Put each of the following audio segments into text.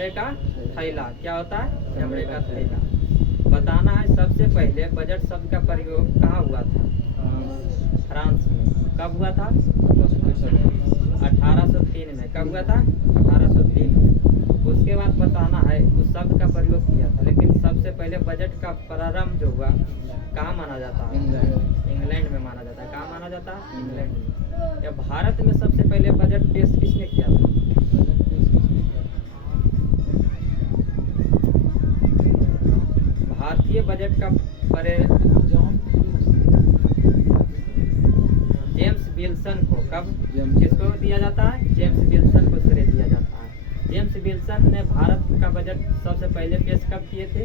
चमड़े का थैला। क्या होता है? चमड़े का थैला। बताना है सबसे पहले बजट शब्द का प्रयोग कहाँ हुआ था? फ्रांस में। कब हुआ था? 1803 में। कब हुआ था? 1803 में। उसके बाद बताना है उस शब्द का प्रयोग किया था, लेकिन सबसे पहले बजट का प्रारंभ जो हुआ कहाँ माना जाता है? इंग्लैंड में माना जाता है। कहाँ माना जाता है? इंग्लैंड में। या भारत में सबसे पहले बजट पेश किसने किया था? भारतीय बजट का जेम्स विल्सन को। कब? किसको दिया जाता है? जेम्स विल्सन को श्रेय दिया जाता है। जेम्स विल्सन ने भारत का बजट सबसे पहले पेश कब किए थे?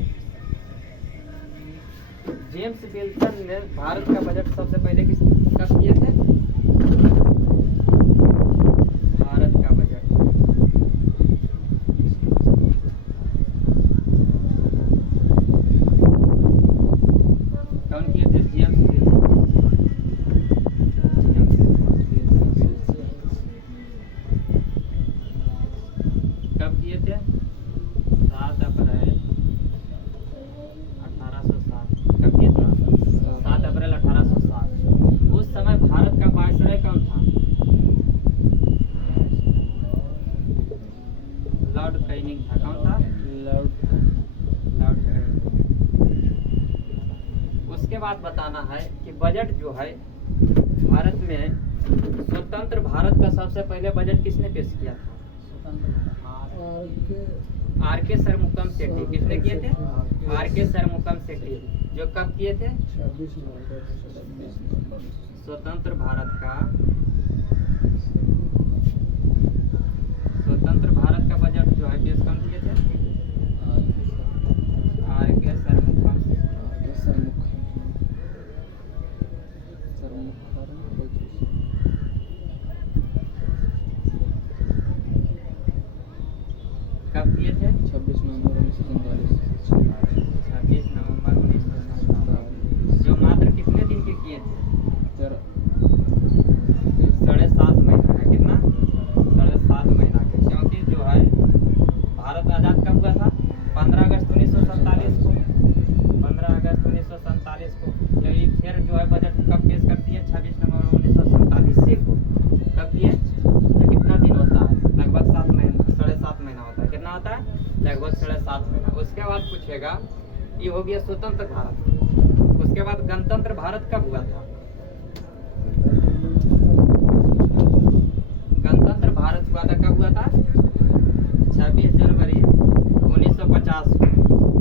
जेम्स विल्सन ने भारत का बजट सबसे पहले कब किए थे? भारत का बजट कौन किए थे? James Wilson. कब किए थे? 7 अप्रैल 1807। कब किए थे? 7 अप्रैल 1807। उस समय भारत का वायसराय कौन था? लॉर्ड कैनिंग था। कौन था? Lord Canning. उसके बाद बताना है कि बजट जो है भारत में, स्वतंत्र भारत का सबसे पहले बजट किसने पेश किया था? आर.के. सरमुकम सेठी। किसने किए थे? आर.के. सरमुकम सेठी। जो कब किए थे? स्वतंत्र भारत का बजट जो है पेश कौन किए थे? आर.के. सरमुकम। कब किए थे? 26 नवंबर 1947। 26 नवंबर 1947। जो मात्र कितने दिन के किए थे? 7.5 महीना का। कितना? 7.5 महीना के। क्योंकि जो है भारत आज़ाद कब हुआ था? 15 अगस्त 1947 को। 15 अगस्त 1947 को। यही फिर जो है बजट कब पेश करती है? 26 नवंबर 1947 को। कब किए? कितना दिन होता है? लगभग 7 महीना, 7.5 महीना होता है। कितना होता है? लगभग 7.5 महीना। उसके बाद पूछेगा, ये हो गया स्वतंत्र भारत। उसके बाद गणतंत्र भारत कब हुआ था? गणतंत्र भारत हुआ था। कब हुआ था? 26 जनवरी 1950 को।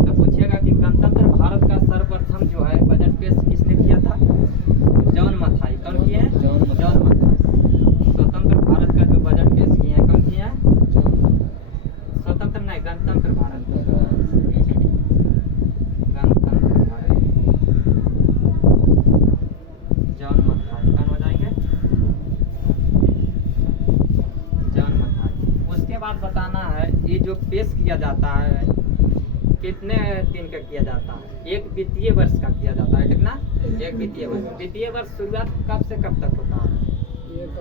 तो पूछेगा कि गणतंत्र भारत का सर्वप्रथम जो है बजट पेश किसने किया था? जॉन मथाई। कौन किए हैं? जॉन मथाई। स्वतंत्र भारत का जो बजट पेश किए हैं, कौन किए हैं? स्वतंत्र नहीं, गणतंत्र भारत। गणतंत्र भारत जॉन मथाई। कौन हो जाएंगे? जॉन मथाई। उसके बाद बताना है ये जो पेश किया जाता है कितने दिन का किया जाता है? एक वित्तीय वर्ष का किया जाता है। कितना? एक वित्तीय वर्ष। वित्तीय वर्ष शुरुआत कब से कब तक होता है? 1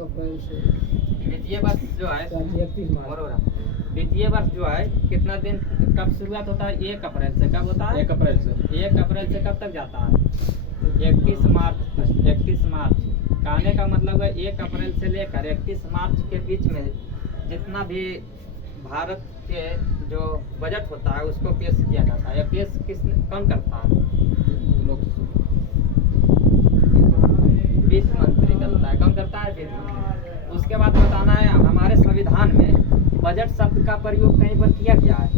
अप्रैल से। वित्तीय वर्ष जो है 31 मार्च। वित्तीय वर्ष जो है कितना दिन कब शुरुआत होता है? 1 अप्रैल से। कब होता है? 1 अप्रैल से। 1 अप्रैल से कब तक जाता है? 31 मार्च। 31 मार्च। कहने का मतलब है 1 अप्रैल से लेकर 31 मार्च के बीच में जितना भी भारत के जो बजट होता है उसको पेश किया जाता है। पेश कौन करता है? वित्त मंत्री करता है। कौन करता है? वित्त मंत्री। उसके बाद बताना है हमारे संविधान में बजट शब्द का प्रयोग कहीं पर किया गया है?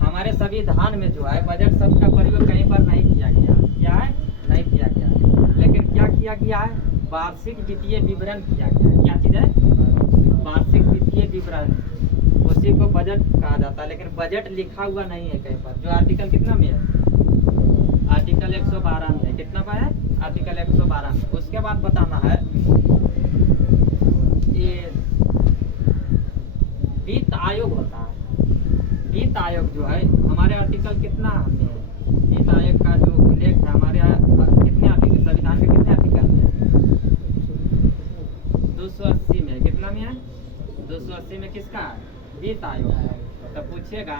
हमारे संविधान में जो है बजट शब्द का प्रयोग कहीं पर नहीं किया गया। क्या है? नहीं किया गया। लेकिन क्या किया गया है? वार्षिक वित्तीय विवरण किया गया है। क्या चीज है? वार्षिक वित्तीय विवरण। उसी को बजट कहा जाता है, लेकिन बजट लिखा हुआ नहीं है कहीं पर। जो आर्टिकल कितना में है? आर्टिकल 112 में। कितना पर है? आर्टिकल 112 में। उसके बाद बताना है ये वित्त आयोग होता है। वित्त आयोग जो है हमारे आर्टिकल कितना में है? वित्त आयोग का जो उल्लेख है हमारे कितने आर्टिकल, संविधान के कितने आर्टिकल में? 280 में। कितना में है? किसका है? वित्त आयोग है। तो पूछेगा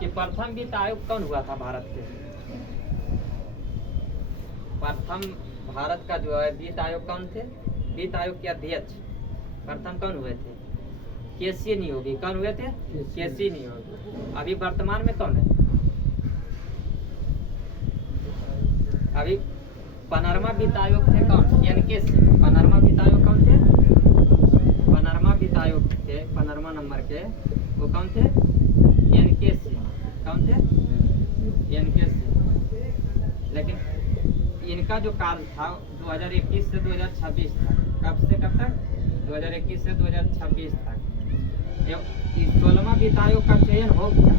कि प्रथम वित्त आयोग कौन हुआ था भारत के? प्रथम भारत का जो है वित्त आयोग कौन थे? वित्त आयोग के अध्यक्ष प्रथम कौन हुए थे? केसी नियोगी। कौन हुए थे? केसी नियोगी। अभी वर्तमान में कौन है? अभी 15वां वित्त आयोग थे कौन? एनकेसी। 15वां वित्त आयोग कौन थे? 15वां वित्त आयोग थे 15वां नंबर के, वो कौन थे? एनकेसी। कौन थे? एनकेसी। लेकिन इनका जो काल था 2021 से 2026 तक। कब से कब तक? 2021 से 2026 तक। 16वां वित्त आयोग का चयन हो गया।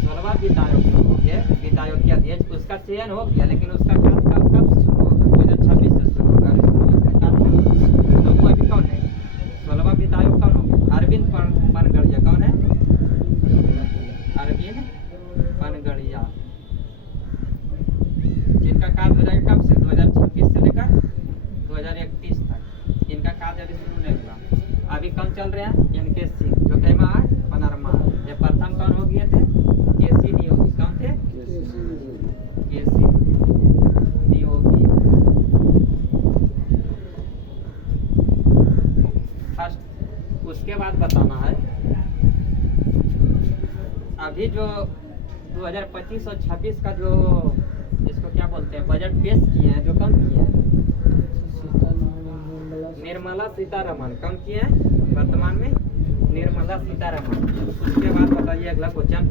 16वां वित्त आयोग जो हो गया, वित्त आयोग के अध्यक्ष, उसका चयन हो गया, लेकिन उसका काल कब से शुरू होगा? 2026 से शुरू होगा। तो वो अभी कौन है? 16वां वित्त आयोग कौन होगा? अरविंद पनगड़िया। कौन है? अरविंद पनगड़िया। इनका काल हो जाएगा कब से? 2026 से लेकर 2031 तक। इनका काल अभी शुरू नहीं हुआ। अभी कौन चल रहे हैं? एनकेसी, जो कहमा है 15वां। ये प्रथम कौन हो गए थे? केसी नियोगी। कौन थे? केसी नियोगी। फर्स्ट। उसके बाद बताना है अभी जो 2025 और 26 का जो इसको क्या बोलते हैं बजट पेश किए हैं, जो कौन किए हैं? निर्मला सीतारमण। कौन किए हैं वर्तमान में? निर्मला सीतारमण। उसके बाद बताइए अगला क्वेश्चन।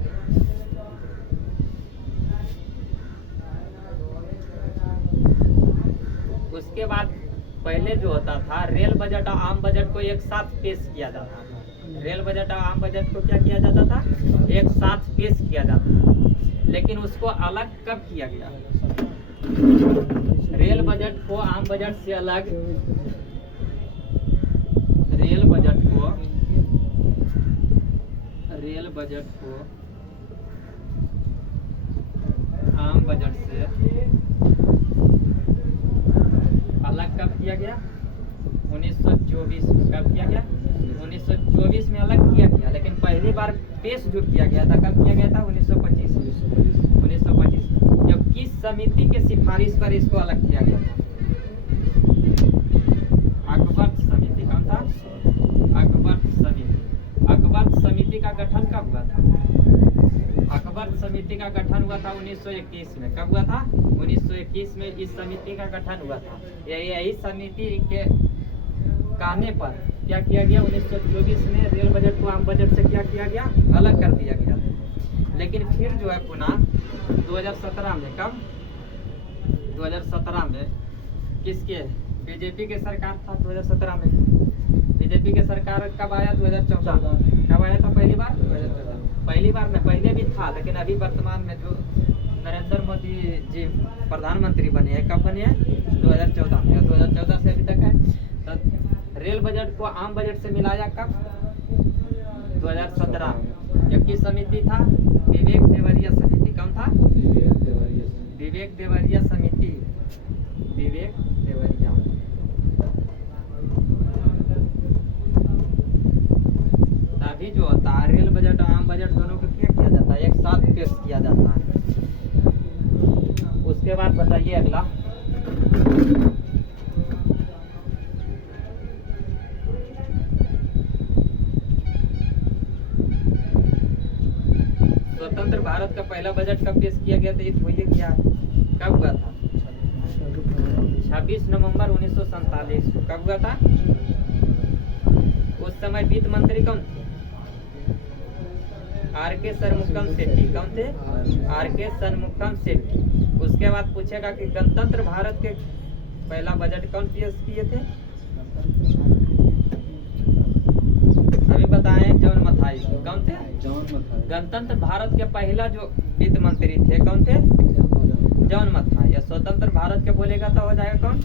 उसके बाद पहले जो होता था रेल बजट और आम बजट को एक साथ पेश किया जाता था। रेल बजट और आम बजट को क्या किया जाता था? एक साथ पेश किया जाता था। लेकिन उसको अलग कब किया गया? रेल बजट को आम बजट से अलग, रेल बजट को आम बजट से अलग कब किया गया? 1924 में। कब किया गया? 1924 में अलग किया गया। लेकिन पहली बार पेश जो किया गया था कब किया गया था? 1925 में। 1925 में। जब किस समिति के सिफारिश पर इसको अलग किया गया था? अकबर समिति। कौन था? अकबर समिति। अकबर समिति का गठन कब हुआ था? अकबर समिति का गठन हुआ था 1921 में। कब हुआ था? 1921 में इस समिति का गठन हुआ था। यही समिति के कहने पर क्या किया गया? 1924 में रेल बजट को आम बजट से क्या किया गया? अलग कर दिया गया। लेकिन फिर जो है पुनः 2017 में, कब? 2017 में किसके? बीजेपी के सरकार था 2017 में। बीजेपी के सरकार कब आया? 2014। कब आया था पहली बार? 2014। पहली बार में पहले भी था, लेकिन अभी वर्तमान में जो नरेंद्र मोदी जी प्रधानमंत्री बने हैं, कब बने हैं? 2014 में। 2014 से अभी तक है। तो रेल बजट को आम बजट से मिलाया कब? 2017 में। जबकि समिति था विवेक देवरिया समिति। कौन था? विवेक देवरिया समिति। विवेक देवरिया। तभी जो होता है रेल बजट और आम बजट दोनों को क्या किया जाता है? एक साथ पेश किया जाता है। उसके बाद बताइए अगला। स्वतंत्र भारत का पहला बजट कब पेश किया गया था? ये भूलिए क्या कब हुआ था? 26 नवंबर 1947 को। कब हुआ था? उस समय वित्त मंत्री कौन थे? आर.के. षणमुगम शेट्टी। कौन थे? आर.के. षणमुगम शेट्टी। उसके बाद पूछेगा कि गणतंत्र भारत के पहला बजट कौन पेश किए थे? अभी बताएं जॉन मथाई। कौन थे? जॉन मथाई। गणतंत्र भारत के पहला जो वित्त मंत्री थे कौन थे? जॉन मथाई। या स्वतंत्र भारत के बोलेगा तो हो जाएगा कौन?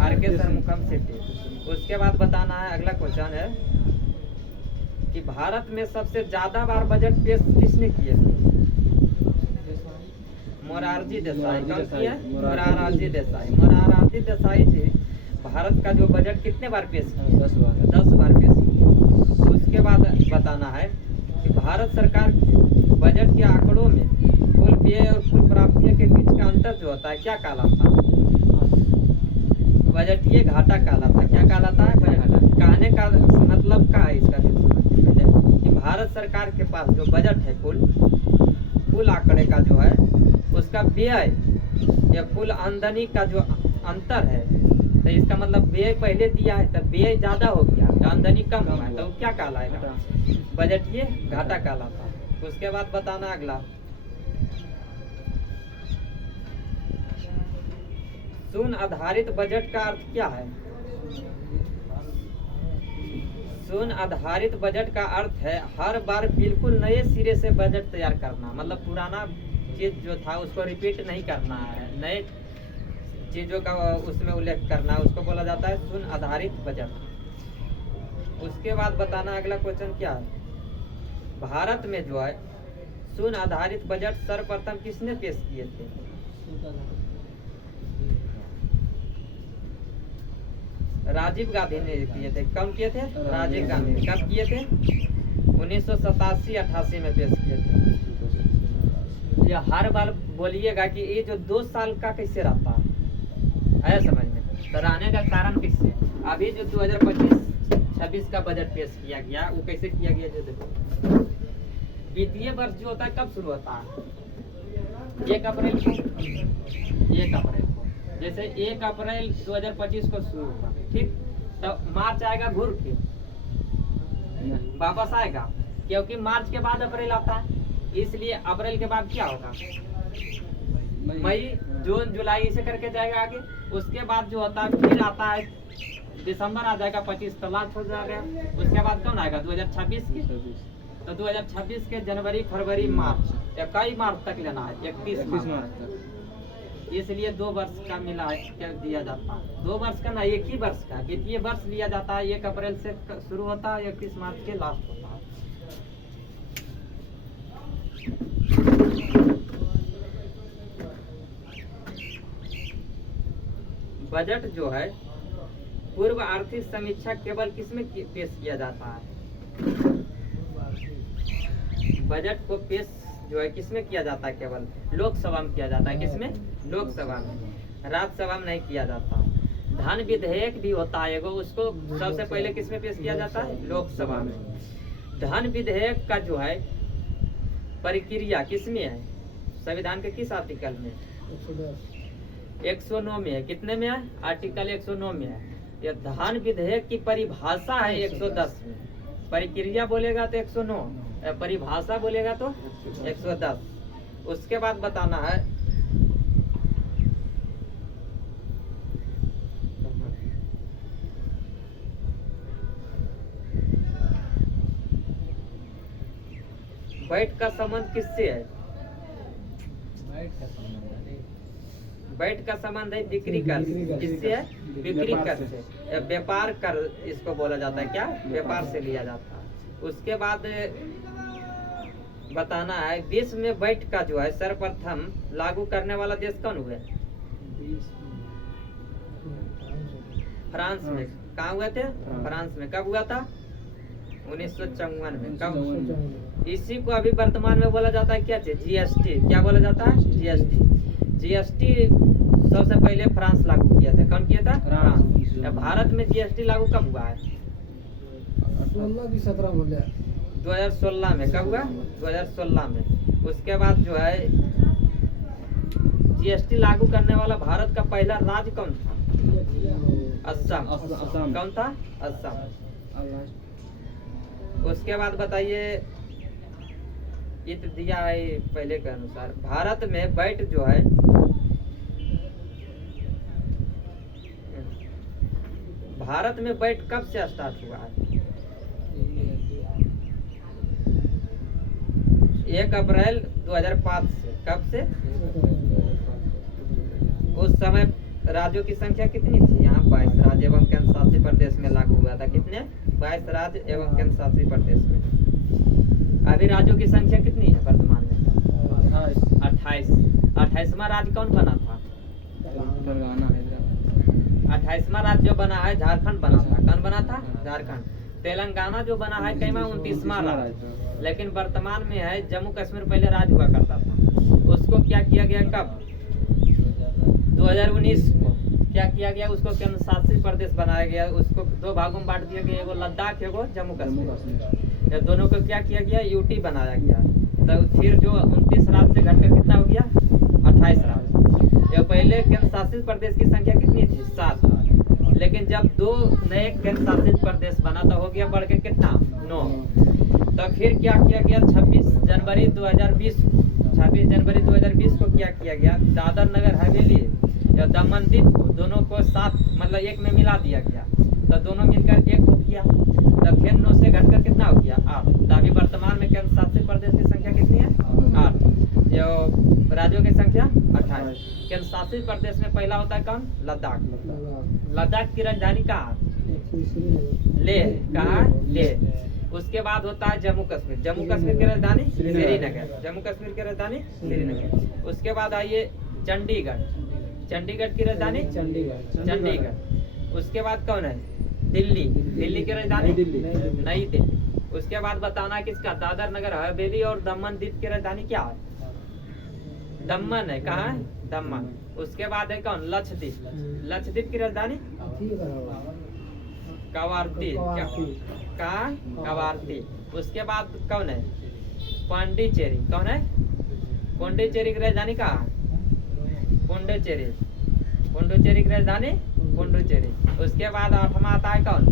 आर.के. षणमुगम शेट्टी। उसके बाद बताना है अगला क्वेश्चन है कि भारत में सबसे ज्यादा बार बजट पेश किसने किए थे? मोरारजी देसाई। कौन किया? मोरारजी देसाई। मोरारजी देसाई जी भारत का जो बजट कितने बार पेश किए? 10 बार। 10 बार पेश किए। उसके उसके बाद बताना है कि भारत सरकार के बजट के आंकड़ों में कुल व्यय और कुल प्राप्तियों के बीच का अंतर जो होता है क्या कहलाता है? बजटीय घाटा कहलाता है। क्या कहलाता है? कहने का मतलब क्या है इसका? कि भारत सरकार के पास जो बजट है कुल आंकड़े का जो है उसका व्यय या कुल आमदनी का जो अंतर है, तो इसका मतलब व्यय पहले दिया है तो व्यय ज्यादा हो गया तो आमदनी कम हुआ है, तो वो क्या कहलाएगा? बजटीय घाटा कहलाता है। उसके बाद बताना अगला, शून्य आधारित बजट का अर्थ क्या है? शून्य आधारित बजट का अर्थ है हर बार बिल्कुल नए सिरे से बजट तैयार करना, मतलब पुराना चीज जो था उसको रिपीट नहीं करना है, नए चीजों का उसमें उल्लेख करना, उसको बोला जाता है शून्य आधारित बजट। उसके बाद बताना अगला क्वेश्चन क्या है? भारत में जो है शून्य आधारित बजट सर्वप्रथम किसने पेश किए थे? राजीव गांधी ने किए थे। कब किए थे? राजीव गांधी। कब किए थे? 1987-88 में पेश किए थे। ये हर बार बोलिएगा कि ये जो 2 साल का कैसे रहता है, आया समझ में? तो रहने का कारण किससे? अभी जो 2025-26 का बजट पेश किया गया वो कैसे किया गया? जो देखो वित्तीय वर्ष जो होता है कब शुरू होता है? 1 अप्रैल को। 1 अप्रैल को, जैसे 1 अप्रैल 2025 को शुरू होगा, ठीक, तो मार्च आएगा घूर के वापस आएगा, क्योंकि मार्च के बाद अप्रैल आता है, इसलिए अप्रैल के बाद क्या होगा? मई, जून, जुलाई से करके जाएगा आगे। उसके बाद जो होता है फिर आता है दिसंबर आ जाएगा 25, तो लास्ट हो जाएगा। उसके बाद कौन आएगा? 2026 की। तो 2026 के जनवरी, फरवरी, मार्च, या कई मार्च तक लेना है, 31 मार्च तक। इसलिए 2 वर्ष का मिला क्या दिया जाता है? 2 वर्ष का ना, 1 ही वर्ष का वित्तीय वर्ष लिया जाता है। 1 अप्रैल से शुरू होता है, 31 मार्च के लास्ट होता है। बजट जो है पूर्व आर्थिक समीक्षा केवल किसमें पेश किया जाता है? बजट को पेश जो है किसमें किया जाता है? केवल लोकसभा में किया जाता है। किसमें? लोकसभा में। राज्यसभा में नहीं किया जाता। धन विधेयक भी होता है एगो, उसको सबसे पहले किसमें पेश किया जाता है? लोकसभा में। धन विधेयक का जो है प्रक्रिया किसमें है? संविधान के किस आर्टिकल में? 109 में है। कितने में है? आर्टिकल 109 में है। यह धन विधेयक की परिभाषा है 110 में। प्रक्रिया बोलेगा तो 109, परिभाषा बोलेगा तो 110। उसके बाद बताना है बैठ का संबंध किससे है? बैठ का संबंध है बिक्री कर से। किससे है? बिक्री कर से। व्यापार कर इसको बोला जाता है। क्या? व्यापार से लिया जाता है। उसके बाद बताना है विश्व में बैठ का जो है सर्वप्रथम लागू करने वाला देश कौन हुआ? फ्रांस में। कहाँ हुए थे? फ्रांस में। कब हुआ था? 1954 में। कब? इसी को अभी वर्तमान में बोला जाता है क्या? जीएसटी। क्या बोला जाता है? जीएसटी। जीएसटी सबसे पहले फ्रांस लागू किया था। कौन किया था? फ्रांस। भारत में जीएसटी लागू कब हुआ है? 2016 में। कब हुआ? 2016 में। उसके बाद जो है जीएसटी लागू करने वाला भारत का पहला राज्य कौन था? असम। कौन था? असम। उसके बाद बताइए, ये तो दिया है पहले के अनुसार। भारत में बैट जो है भारत में बैट कब से स्टार्ट हुआ है? 1 अप्रैल 2005 से। कब से? उस समय राज्यों की संख्या कितनी थी? यहाँ 22 राज्य एवं केंद्र शासित प्रदेश में लागू हुआ था। कितने? 22 राज्य एवं केंद्र शासित प्रदेश में। अभी राज्यों की संख्या कितनी है वर्तमान में? 28। 28वां राज्य कौन बना था? 28वां राज्य जो बना है झारखंड बना था। कौन बना था? झारखंड। तेलंगाना जो बना है कई 29वां राज्य, लेकिन वर्तमान में है जम्मू कश्मीर पहले राज्य हुआ करता था। उसको क्या किया गया, कब 2019 को क्या किया गया, उसको केंद्र शासित प्रदेश बनाया गया। उसको दो भागों में बांट दिया गया, एगो लद्दाख एगो जम्मू कश्मीर। ये दोनों को क्या किया गया, यूटी बनाया गया। तो फिर जो 29 राज्य से घटकर कितना हो गया, 28 राज्य। ये पहले केंद्र शासित प्रदेश की संख्या कितनी थी, 7। लेकिन जब दो नए केंद्र शासित प्रदेश बना तो हो गया बढ़ के कितना, 9। तो फिर क्या किया गया, 26 जनवरी 2020 को क्या किया गया, दादर नगर हवेली या दमन दीप को दोनों को साथ मतलब एक में मिला दिया गया। तो दोनों मिलकर एक हो गया। तो फिर 9 से घटकर कितना हो गया, 8। तो अभी वर्तमान में केंद्र शासित प्रदेश की संख्या कितनी है, 8। जो राज्यों की संख्या 28। केंद्र शासित प्रदेश में पहला होता है कौन, लद्दाख। लद्दाख की राजधानी कहाँ, लेह। कहाँ, लेह। उसके बाद होता है जम्मू कश्मीर। जम्मू कश्मीर की राजधानी श्रीनगर। जम्मू कश्मीर की राजधानी श्रीनगर। उसके बाद आइए चंडीगढ़। चंडीगढ़ की राजधानी चंडीगढ़। उसके बाद कौन है, दिल्ली। दिल्ली की राजधानी नई दिल्ली। उसके बाद बताना किसका, दादर नगर हवेली और दमन दीप की राजधानी क्या है, दमन है। कहाँ है, दमन। उसके बाद है कौन, लक्षद्वीप। लक्षद्वीप की राजधानी कवारती। कहाँ, कवारती। उसके बाद कौन है, पांडिचेरी। कौन है, पांडिचेरी की राजधानी कहाँ, पुडुचेरी। पुडुचेरी की राजधानी पुडुचेरी। उसके बाद 8वां आता है कौन,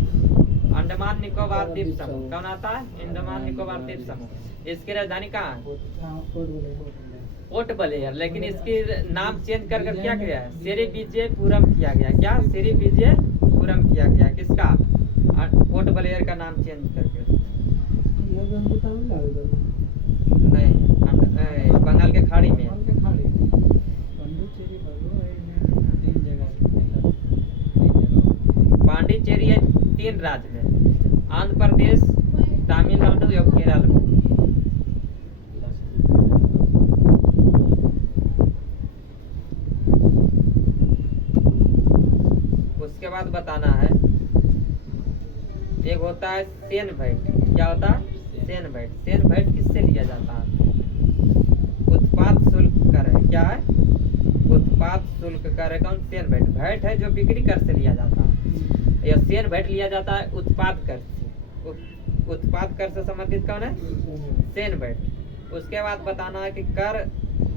अंडमान निकोबार द्वीप समूह। कौन आता है, अंडमान निकोबार द्वीप समूह। इसकी राजधानी कहाँ है, पोर्ट ब्लेयर। लेकिन इसकी नाम चेंज कर क्या किया है, श्रीविजयपुरम किया गया। क्या, श्रीविजयपुरम किया गया। किसका, पोर्ट ब्लेयर का नाम चेंज करके। नहीं, बंगाल के खाड़ी में। पांडिचेरी है 3 राज्य में, आंध्र प्रदेश, तमिलनाडु और केरल में। उसके बाद बताना है, एक होता है सेन भेंट। क्या होता है, सेन भेंट। सेन भेंट किससे लिया जाता है, उत्पाद शुल्क कर है। क्या है, उत्पाद शुल्क कर है। कौन, सेन भेंट। भेंट है जो बिक्री कर से लिया जाता है। यह सेन भेंट लिया जाता है उत्पाद कर से। उत्पाद कर से संबंधित कौन है, सेन भेंट। उसके बाद बताना है कि कर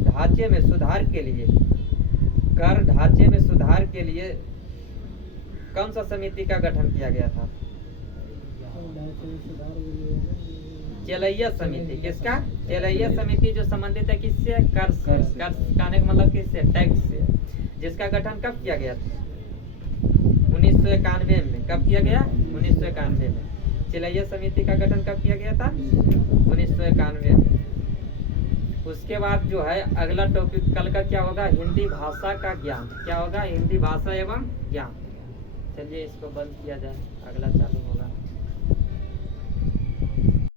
ढांचे में सुधार के लिए, कर ढांचे में सुधार के लिए कौन सा समिति का गठन किया गया था, चेलैया समिति। किसका, चेलैया समिति, जो संबंधित है किससे, कर से। कर काने का मतलब किससे, टैक्स से। जिसका गठन कब किया गया था, 1991 में। कब किया गया, 1991 में। चेलैया समिति का गठन कब किया गया था, 1991 में। उसके बाद जो है अगला टॉपिक कल का क्या होगा, हिंदी भाषा का ज्ञान। क्या होगा, हिंदी भाषा एवं ज्ञान। चलिए इसको बंद किया जाए, अगला चालू।